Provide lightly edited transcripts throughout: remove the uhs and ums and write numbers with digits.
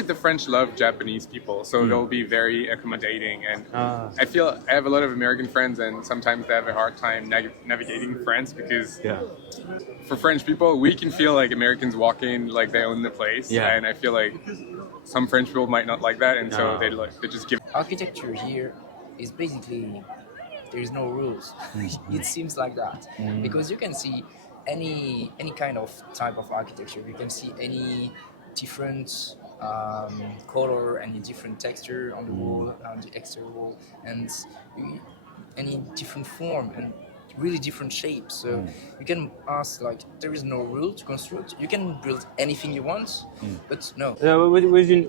like the French love Japanese people, so they'll be very accommodating. And I feel I have a lot of American friends, and sometimes they have a hard time navigating France because for French people, we can feel like Americans walk in like they own the place, and I feel like some French people might not like that, and so they just give. Architecture here is basically there is no rules. It seems like that because you can see any kind of type of architecture. You can see any different color, any different texture on the wall, on the exterior wall, and any different form and really different shapes. So you can ask, like, there is no rule to construct. You can build anything you want, but no.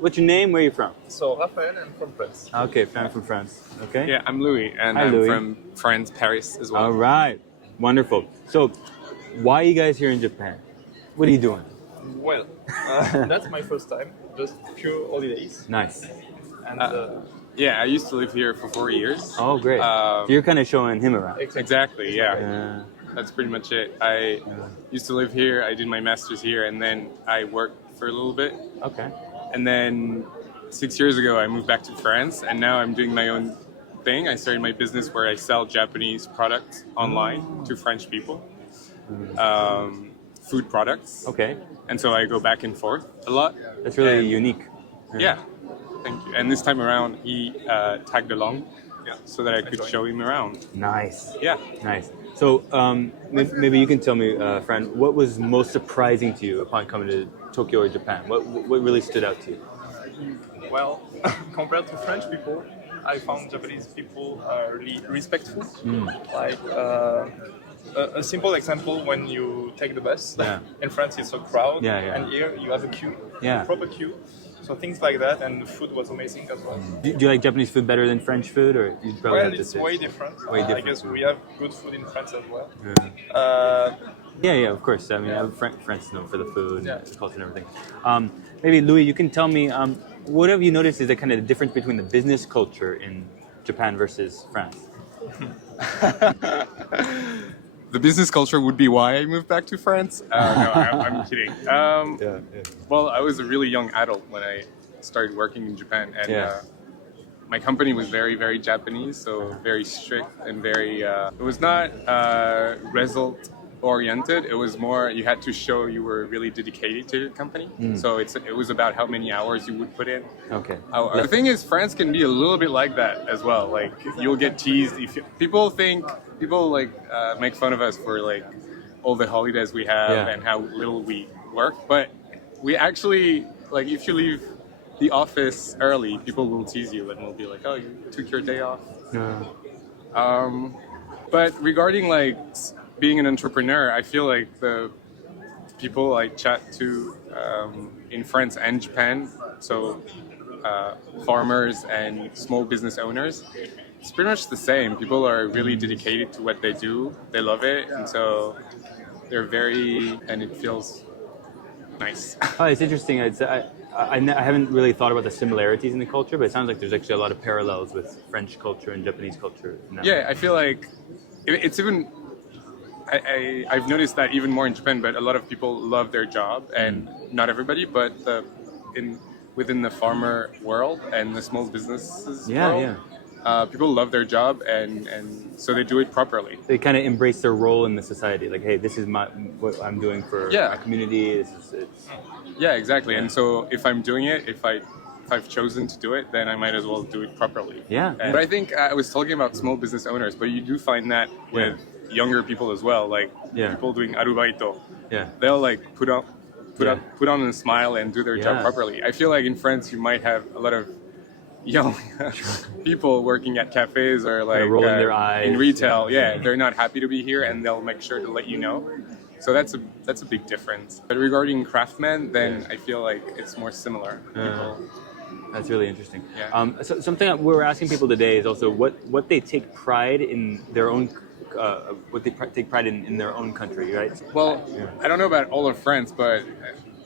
What's your name? Where are you from? So Raphael, I'm from France. Okay, I'm from France. Okay. Yeah, I'm Louis, and Hi, I'm Louis. from France, Paris as well. All right, wonderful. So, why are you guys here in Japan? What are you doing? Well, that's my first time, just pure holidays. Nice. And Yeah, I used to live here for 4 years. Oh, great. So you're kind of showing him around. Exactly, yeah. That's pretty much it. I used to live here, I did my master's here, and then I worked for a little bit. Okay. And then 6 years ago, I moved back to France, and now I'm doing my own thing. I started my business where I sell Japanese products online to French people. Food products. Okay. And so I go back and forth a lot. That's really unique. Yeah. Thank you. And this time around, he tagged along so that I could show him around. Nice. Yeah. Nice. So maybe you can tell me, friend, what was most surprising to you upon coming to Tokyo or Japan? What really stood out to you? well, compared to French people, I found Japanese people really respectful. Like a simple example, when you take the bus, in France it's a crowd, and here you have a queue, a proper queue. So things like that, and the food was amazing as well. Do you like Japanese food better than French food, or you probably have to It's say? way different. I guess we have good food in France as well. Yeah, of course. I mean, France is known for the food, and the culture and everything. Maybe Louis, you can tell me, what have you noticed is the kind of difference between the business culture in Japan versus France? The business culture would be why I moved back to France. No, I'm kidding. Well, I was a really young adult when I started working in Japan, and my company was very, very Japanese, so very strict and very. It was not result-oriented. It was more you had to show you were really dedicated to your company. So it was about how many hours you would put in. Okay. The thing is, France can be a little bit like that as well. Like you'll get teased if people make fun of us for like all the holidays we have and how little we work. But we actually, like, if you leave the office early, people will tease you and will be like, "Oh, you took your day off." But regarding like being an entrepreneur, I feel like the people I chat to in France and Japan, so farmers and small business owners, it's pretty much the same. People are really dedicated to what they do. They love it, and so and it feels nice. Oh, it's interesting. I haven't really thought about the similarities in the culture, but it sounds like there's actually a lot of parallels with French culture and Japanese culture. Yeah, I feel like it's even. I've noticed that even more in Japan, but a lot of people love their job, and not everybody, but within the farmer world and the small businesses world. People love their job, and so they do it properly. They kind of embrace their role in the society. Like, hey, this is what I'm doing for my community. Yeah, exactly. And so if I'm doing it, if I've chosen to do it, then I might as well do it properly. But I think I was talking about small business owners, but you do find that with younger people as well, like people doing arubaito. They'll like put on a smile and do their job properly. I feel like in France you might have a lot of young people working at cafes or like rolling their eyes in retail. They're not happy to be here, and they'll make sure to let you know. So that's a big difference. But regarding craftsmen, then I feel like it's more similar. That's really interesting. So something that we're asking people today is also what they take pride in their own. What they take pride in their own country, right? Well, I don't know about all of France, but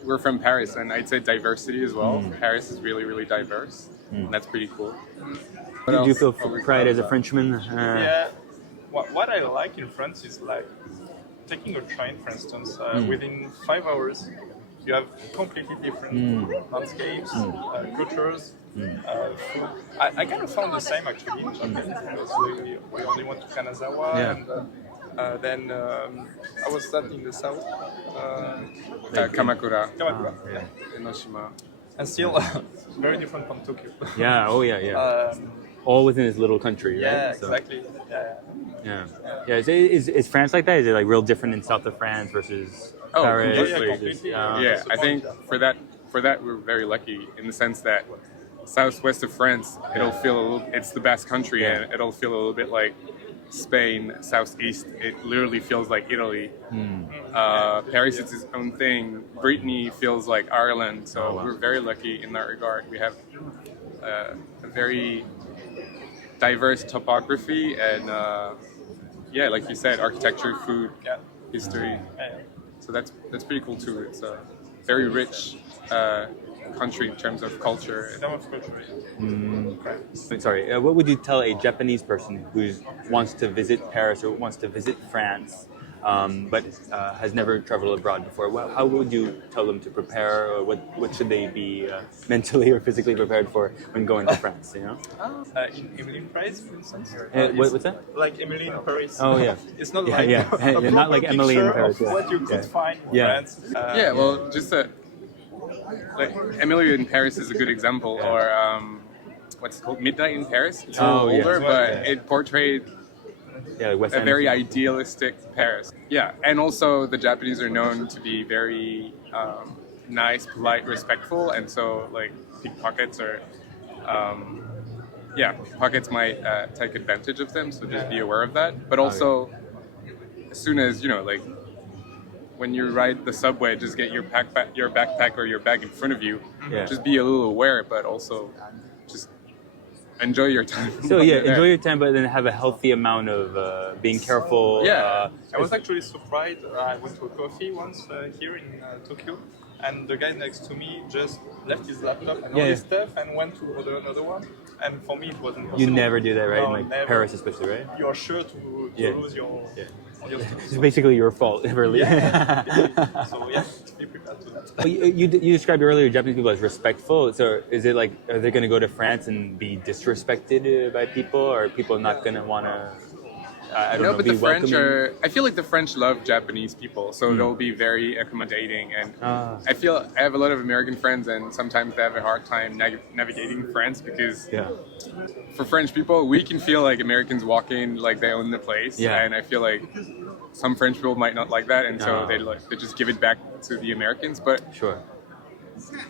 we're from Paris, and I'd say diversity as well. Paris is really, really diverse, and that's pretty cool. Do you feel pride as a Frenchman? What I like in France is like taking a train, for instance. Within 5 hours, you have completely different landscapes, cultures, food. I kind of found the same actually in Japan. So we only went to Kanazawa, and then I was studying in the south. Kamakura, Enoshima. And still very different from Tokyo. Yeah. Oh yeah. All within this little country, right? Yeah, So, exactly. yeah. Is France like that? Is it like real different in south of France versus Paris? Completely. Yeah, I think for that we're very lucky in the sense that southwest of France, it'll feel a little. It's the Basque country, and it'll feel a little bit like Spain. Southeast, it literally feels like Italy. Paris, it's its own thing. Brittany feels like Ireland. So we're very lucky in that regard. We have a very diverse topography and like you said, architecture, food, history. So that's pretty cool too. It's a very rich country in terms of culture. Sorry, what would you tell a Japanese person who wants to visit Paris or wants to visit France, but has never traveled abroad before? How would you tell them to prepare, or what should they be mentally or physically prepared for when going to France? You know, Emily in Paris, for instance. What's that? Like Emily in Paris. Oh yeah. It's not not like Emily in Paris. What you could find in France. Well, just like Emily in Paris is a good example, or what's it called, Midnight in Paris. It's a little older, but it portrayed like a very idealistic Paris. Yeah, and also the Japanese are known to be very nice, polite, respectful, and so like pickpockets or pickpockets might take advantage of them. So just be aware of that. But also, as soon as like when you ride the subway, just get your backpack or your bag in front of you. Just be a little aware, but also just enjoy your time. So enjoy your time, but then have a healthy amount of being careful. Yeah. I was actually surprised. I went to a coffee once here in Tokyo, and the guy next to me just left his laptop and all his stuff and went to order another one. And for me, it wasn't possible. You never do that, right? No, in never. Paris, especially, right? You are sure to lose your stuff. It's basically your fault, really. So be prepared to that. Well, you described earlier Japanese people as respectful. So is it like, are they going to go to France and be disrespected by people, or are people not going to want to? I don't know, but be the French welcoming? I feel like the French love Japanese people, so they'll be very accommodating. And I have a lot of American friends, and sometimes they have a hard time navigating France because for French people, we can feel like Americans walk in like they own the place. And I feel like some French people might not like that, and so they just give it back to the Americans. But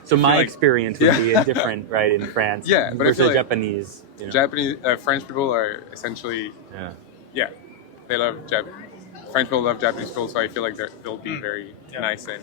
So my experience would be different, right, in France but I versus feel like Japanese. You know? Japanese French people are essentially they love French people love Japanese people, so I feel like they'll be very nice and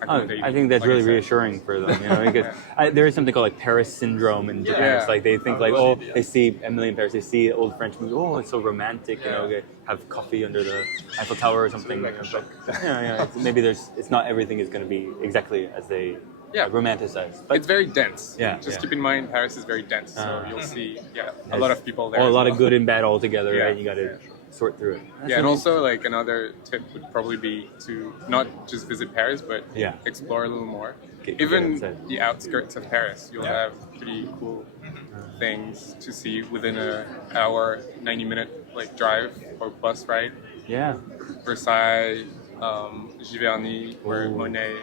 accommodating. I think that's like really I said. reassuring for them, you know, because there is something called like Paris syndrome in Japan. It's like they think like, they see Emily in Paris, they see old French movies, it's so romantic, you know, they have coffee under the Eiffel Tower or something. Maybe it's not everything is going to be exactly as they romanticize. But it's very dense. Just keep in mind, Paris is very dense, so you'll see a lot of people there. A lot of good and bad all together, right? You got to sort through it. And also like another tip would probably be to not just visit Paris, but explore a little more. Even the outskirts of Paris, you'll have pretty cool things to see within an hour, 90-minute like drive or bus ride. Versailles, Giverny, where Monet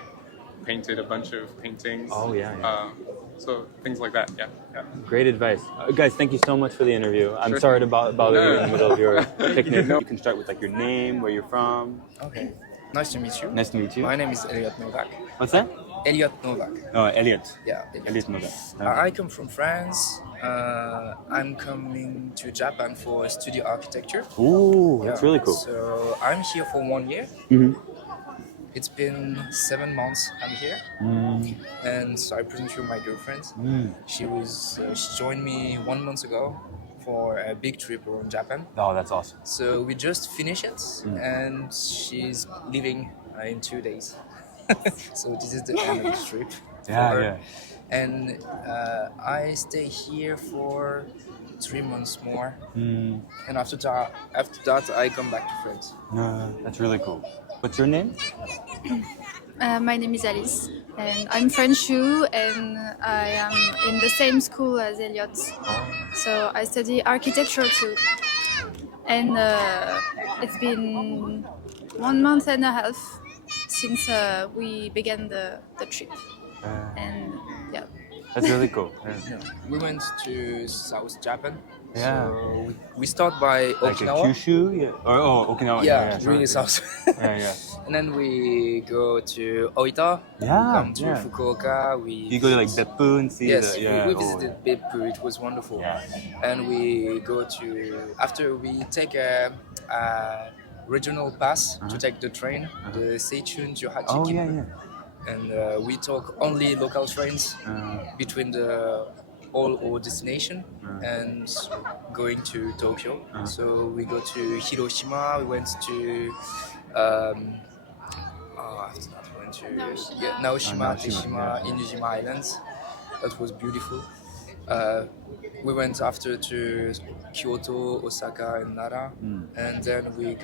painted a bunch of paintings. So things like that, Great advice. Guys, thank you so much for the interview. I'm sorry to bother you in the middle of your picnic. You can start with like your name, where you're from. Okay. Nice to meet you. Nice to meet you. My name is Elliot Novak. What's that? Elliot Novak. Oh, Elliot. Yeah, Elliot Novak. I come from France. I'm coming to Japan for study architecture. Ooh, that's really cool. So I'm here for 1 year. It's been 7 months I'm here, and so I present you my girlfriend. She joined me 1 month ago for a big trip around Japan. Oh, that's awesome. So we just finished it, and she's leaving in 2 days. So this is the end of the trip. And I stay here for 3 months more, and after that I come back to France. That's really cool. What's your name? My name is Alice, and I'm French too, and I am in the same school as Elliot. So I study architecture too. And it's been 1 month and a half since we began the trip. And yeah. That's really cool. Yeah. We went to South Japan. Yeah. So we start by Like Okinawa. Kyushu? Yeah. Okinawa. Yeah, sure. really south. Yeah. And then we go to Oita. Yeah, Come to yeah. Fukuoka. You go to like Beppu and see Yes, the... Yeah. we visited Beppu. It was wonderful. Yeah. And we go to after we take a regional pass to take the train, the Seichun to Hachiki. Oh, yeah. And we talk only local trains between all our destination and going to Tokyo. So we go to Hiroshima. We went to after that we went to Naoshima, Teshima, Inujima Islands. That was beautiful. We went after to Kyoto, Osaka, and Nara, and then we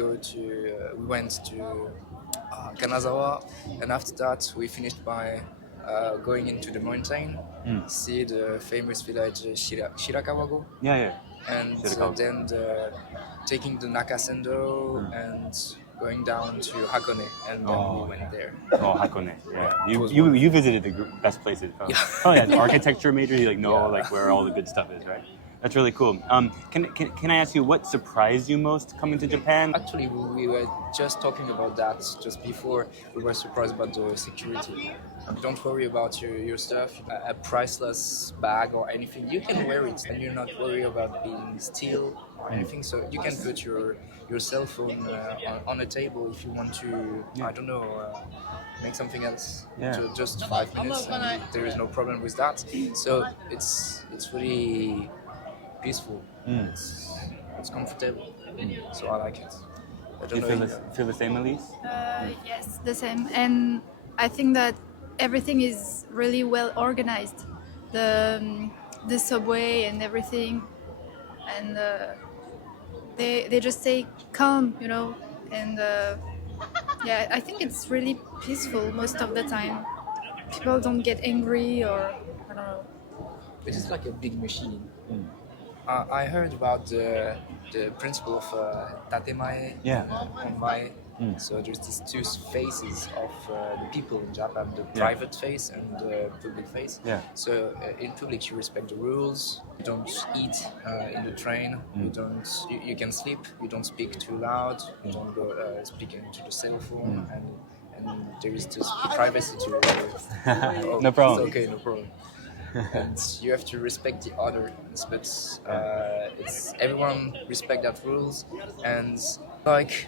went to Kanazawa, and after that we finished by going into the mountain, see the famous village Shirakawago, Yeah. and then taking the Nakasendo and going down to Hakone, and then we went there. Oh, Hakone. Yeah. You visited the best places. Probably as architecture major, you know like where all the good stuff is, right? That's really cool. Can I ask you what surprised you most coming to Japan? Actually, we were just talking about that just before. We were surprised about the security. Don't worry about your stuff, a priceless bag or anything. You can wear it, and you're not worried about being steal or anything. So you can put your cell phone on a table if you want to. I don't know. Make something else. Just 5 minutes. And there is no problem with that. So it's really peaceful. It's comfortable. So I like it. Do you feel the same, Elise? Yes, the same. And I think that everything is really well organized. The subway and everything, and they just stay calm, and yeah, I think it's really peaceful most of the time. People don't get angry or I don't know. It is like a big machine. I heard about the principle of tatemae and honmae. So there's these two faces of the people in Japan, the private face and the public face. So in public you respect the rules, you don't eat in the train, you can sleep, you don't speak too loud, you don't go speaking to the cell phone, and there is this privacy to No problem. It's okay, no problem. And you have to respect the other, but it's everyone respect that rules, and like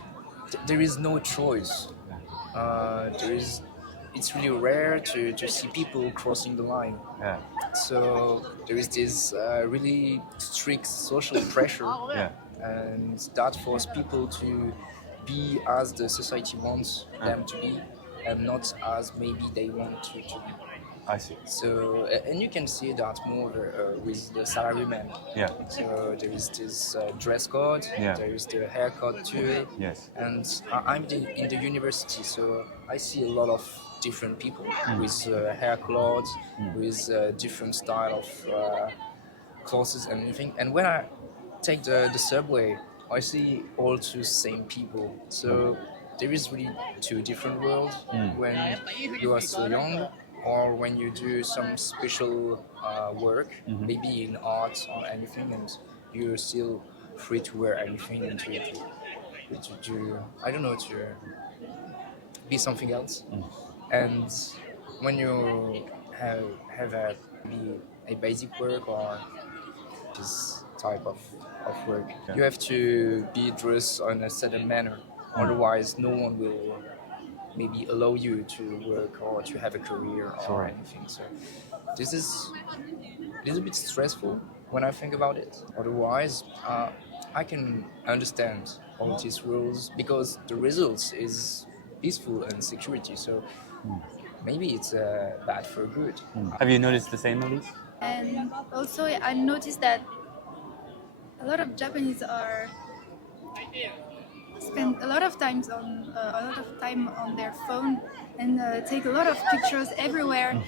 there is no choice. It's really rare to see people crossing the line. So there is this really strict social pressure, and that forces people to be as the society wants them to be, and not as maybe they want to be. I see. So, and you can see that more with the salarymen. So there is this dress code, there is the haircut too. Yes. And I'm in the university, so I see a lot of different people with hair clothes, with different style of clothes and everything. And when I take the subway, I see all two same people. So there is really two different worlds when you are so young, or when you do some special work, maybe in art or anything, and you're still free to wear anything and to I don't know, to be something else. And when you have a basic work or this type of work, you have to be dressed in a certain manner. Otherwise, no one will maybe allow you to work or to have a career or anything. So this is a little bit stressful when I think about it. Otherwise, I can understand all these rules because the results is peaceful and security. So maybe it's bad for good. Have you noticed the same, Elise? And also I noticed that a lot of Japanese are spend a lot of time on their phone and take a lot of pictures everywhere.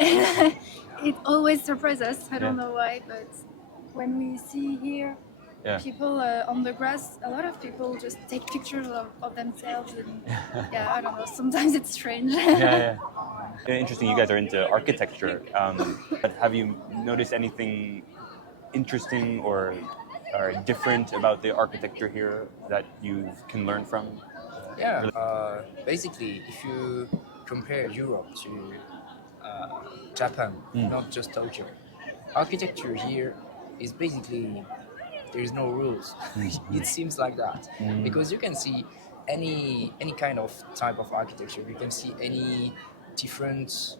It always surprises us. I don't know why, but when we see here people on the grass, a lot of people just take pictures of themselves. And, I don't know. Sometimes it's strange. Interesting. You guys are into architecture. But have you noticed anything interesting or different about the architecture here that you can learn from? Basically, if you compare Europe to Japan, not just Tokyo, architecture here is basically there is no rules. It seems like that because you can see any kind of type of architecture. You can see any different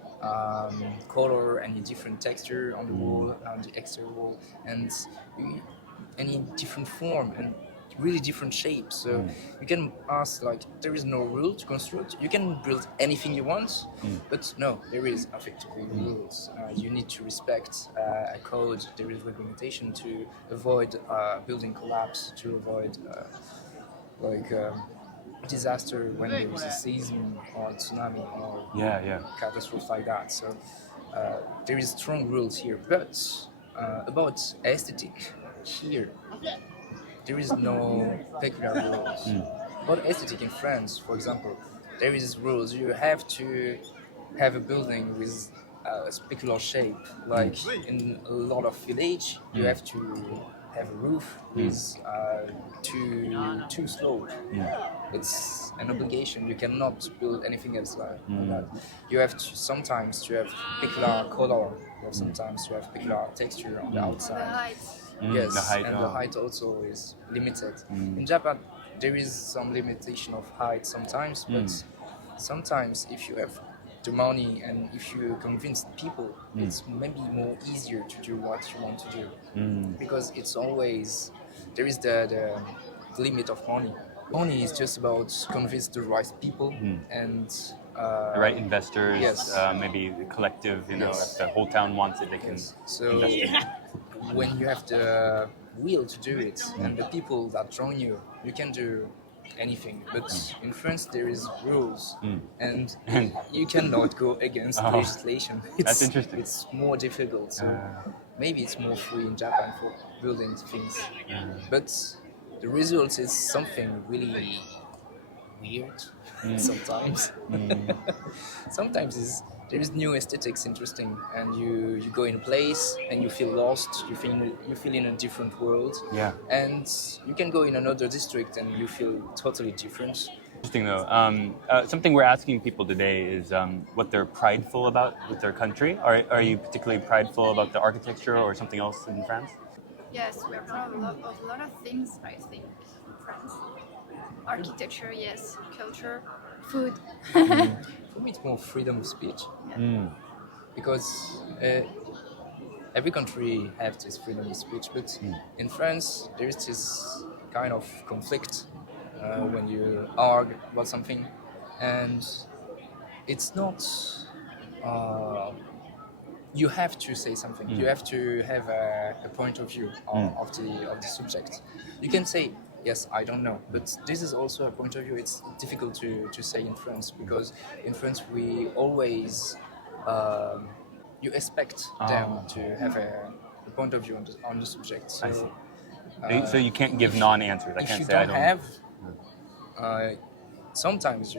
color, any different texture on the wall, on the exterior wall, and any different form and really different shapes. So you can ask, like, there is no rule to construct. You can build anything you want, but no, there is effectively rules. You need to respect a code. There is regulation to avoid building collapse, to avoid disaster when there is a season or tsunami or catastrophe like that. So there is strong rules here. But about aesthetic, here there is no peculiar rules. About aesthetic in France, for example, there is rules. You have to have a building with a specular shape. Like in a lot of village, you have to have a roof with two slope. It's an obligation. You cannot build anything else like that. You have to sometimes to have peculiar color. You have sometimes to have peculiar texture on the outside. The height. Yes, the height, and the height also is limited. In Japan, there is some limitation of height sometimes, but sometimes if you have the money and if you convince people, it's maybe more easier to do what you want to do because it's always there is the limit of money. Money is just about convince the right people and the right investors. Yes. Maybe the collective. If the whole town wants it, they can So invest it. when you have the will to do it and the people that join you, you can do anything. But in France there is rules and you cannot go against legislation. That's interesting. It's more difficult. So maybe it's more free in Japan for building things. But the result is something really weird sometimes. Sometimes there is new aesthetics interesting, and you go in a place and you feel lost. You feel in a different world. And you can go in another district and you feel totally different. Interesting though. Something we're asking people today is what they're prideful about with their country. Are you particularly prideful about the architecture or something else in France? Yes, we're proud of a lot of things, I think, in France. Architecture, yes. Culture, food. For me, it's more freedom of speech. Because every country has this freedom of speech, but in France, there is this kind of conflict when you argue about something, and it's not. You have to say something. You have to have a point of view of the subject. You can say, yes, I don't know, but this is also a point of view. It's difficult to say in France because in France we always you expect them to have a point of view on the subject. So, So you can't give non-answers. I if can't you say I don't don't. have, sometimes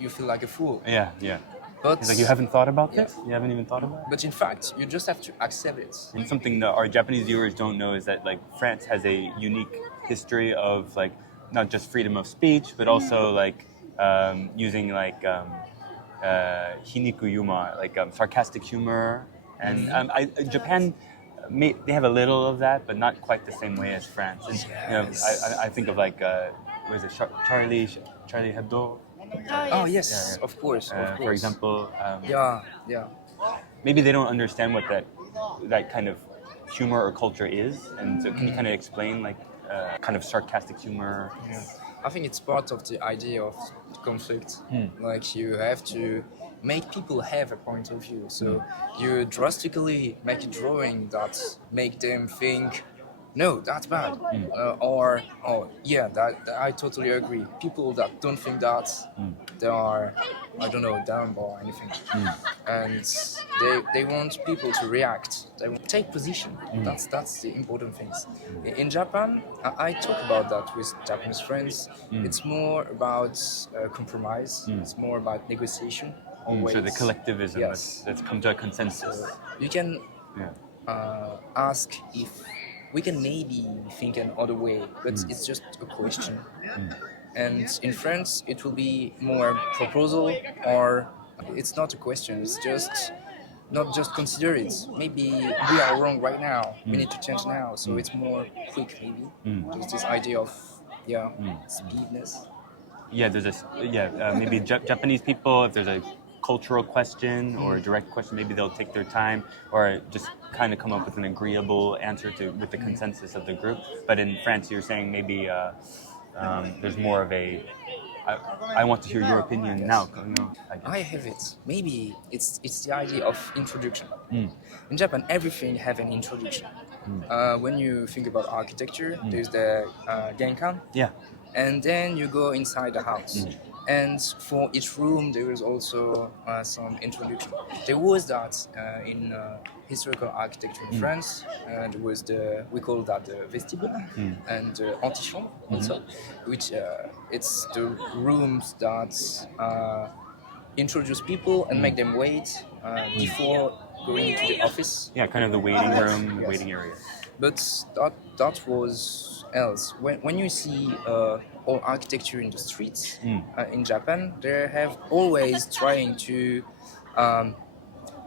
you feel like a fool. Yeah. But It's like you haven't thought about this. You haven't even thought about it. But in fact, you just have to accept it. And something that our Japanese viewers don't know is that like France has a unique history of like not just freedom of speech, but also like using like hiniku yuma, like sarcastic humor. And Japan, they have a little of that, but not quite the same way as France. And I think of like what is it, Charlie Hebdo. Oh yes, of course. For example. Yeah. Maybe they don't understand what that kind of humor or culture is, and so can you kind of explain like kind of sarcastic humor? Yeah. I think it's part of the idea of conflict. Like you have to make people have a point of view. So you drastically make a drawing that make them think no, that's bad. Or, oh, yeah, that I totally agree. People that don't think that they are, I don't know, dumb or anything. And they want people to react. They want to take position. That's the important things. In Japan, I talk about that with Japanese friends. It's more about compromise. It's more about negotiation. Always. So the collectivism, Yes. let's come to a consensus. You can ask if we can maybe think another way, but it's just a question. And in France, it will be more proposal, or it's not a question. It's just not just consider it. Maybe we are wrong right now. We need to change now. So it's more quick, maybe. There's this idea of speedness. Yeah, maybe Japanese people, if there's a cultural question or a direct question, maybe they'll take their time or just kind of come up with an agreeable answer with the consensus of the group. But in France, you're saying maybe there's more of a I want to hear your opinion now. I have it. Maybe it's the idea of introduction. In Japan, everything have an introduction. When you think about architecture, there's the genkan. Yeah. And then you go inside the house. And for each room, there is also some introduction. There was that in historical architecture in France. There was we call that the vestibule and antichambre also, which it's the rooms that introduce people and make them wait before going to the office. Yeah, kind of the waiting room, the waiting area. But that was else. When you see all architecture in the streets in Japan, they have always trying to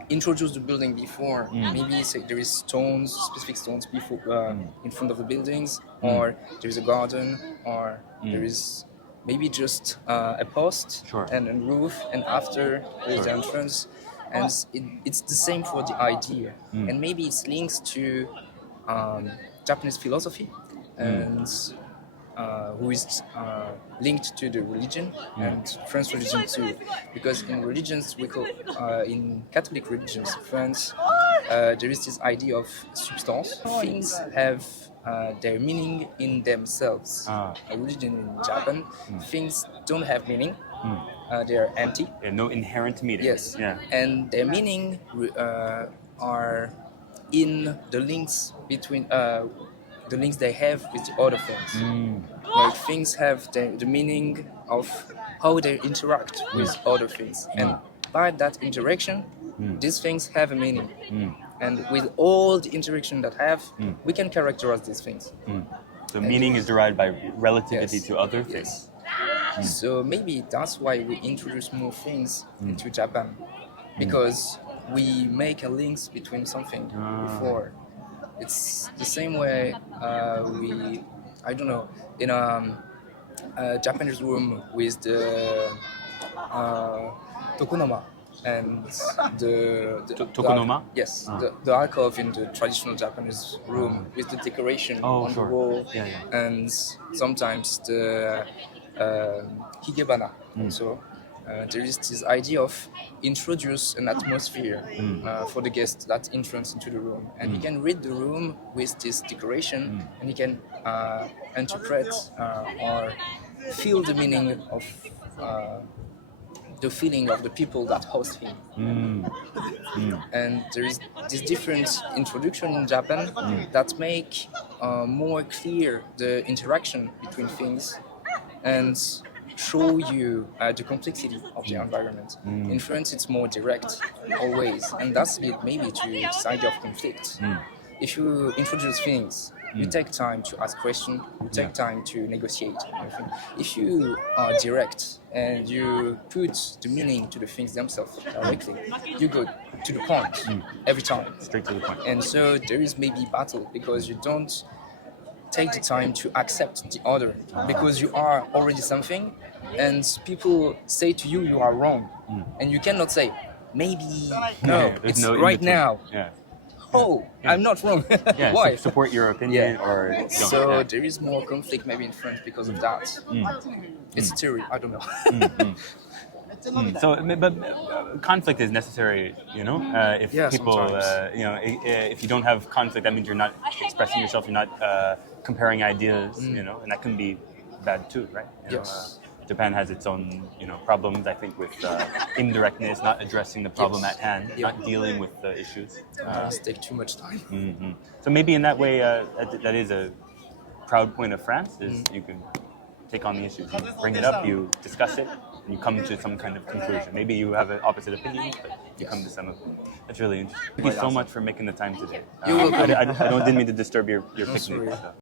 introduce the building before. Maybe say there is specific stones before in front of the buildings, or there is a garden, or there is maybe just a post and a roof, and after there is the entrance. And it's the same for the idea, and maybe it's links to Japanese philosophy, and who is linked to the religion and French religion too, because in religions we call in Catholic religions France there is this idea of substance. Things have their meaning in themselves. A religion in Japan, things don't have meaning. They are empty. Yeah, no inherent meaning. Yes. Yeah. And their meaning are in the links between the links they have with the other things. Like things have the meaning of how they interact with other things, and by that interaction, these things have a meaning. And with all the interaction that have, we can characterize these things. So meaning is derived by relativity to other things. So maybe that's why we introduce more things into Japan, because we make a links between something before. It's the same way I don't know, in a Japanese room with the tokonoma and the tokonoma? Yes, the alcove in the traditional Japanese room with the decoration on the wall, and sometimes the hikebana also. There is this idea of introduce an atmosphere for the guest that entrance into the room, and he can read the room with this decoration, and he can interpret or feel the meaning of the feeling of the people that host him. And there is this different introduction in Japan that make more clear the interaction between things and show you the complexity of the environment. In France, it's more direct, always, and that's it maybe to this idea of conflict. If you introduce things, you take time to ask questions, you take time to negotiate. If you are direct and you put the meaning to the things themselves directly, you go to the point every time. Straight to the point. And so there is maybe battle because you don't take the time to accept the other, because you are already something, and people say to you you are wrong, and you cannot say maybe it's right now. I'm not wrong. Why? Support your opinion or don't. So there is more conflict maybe in France because of that. It's a theory, I don't know. So, but conflict is necessary, you know. If people, if you don't have conflict, that means you're not expressing yourself. You're not comparing ideas, you know, and that can be bad too, right? You know, Japan has its own, problems. I think with indirectness, not addressing the problem at hand, not dealing with the issues. It takes too much time. So maybe in that way, that is a proud point of France. Is you can take on the issues, you bring it up, you discuss it, and you come to some kind of conclusion. Maybe you have an opposite opinion, but you come to some. That's really interesting. Thank you so much for making the time today. You're welcome. I didn't mean to disturb your picnic. So.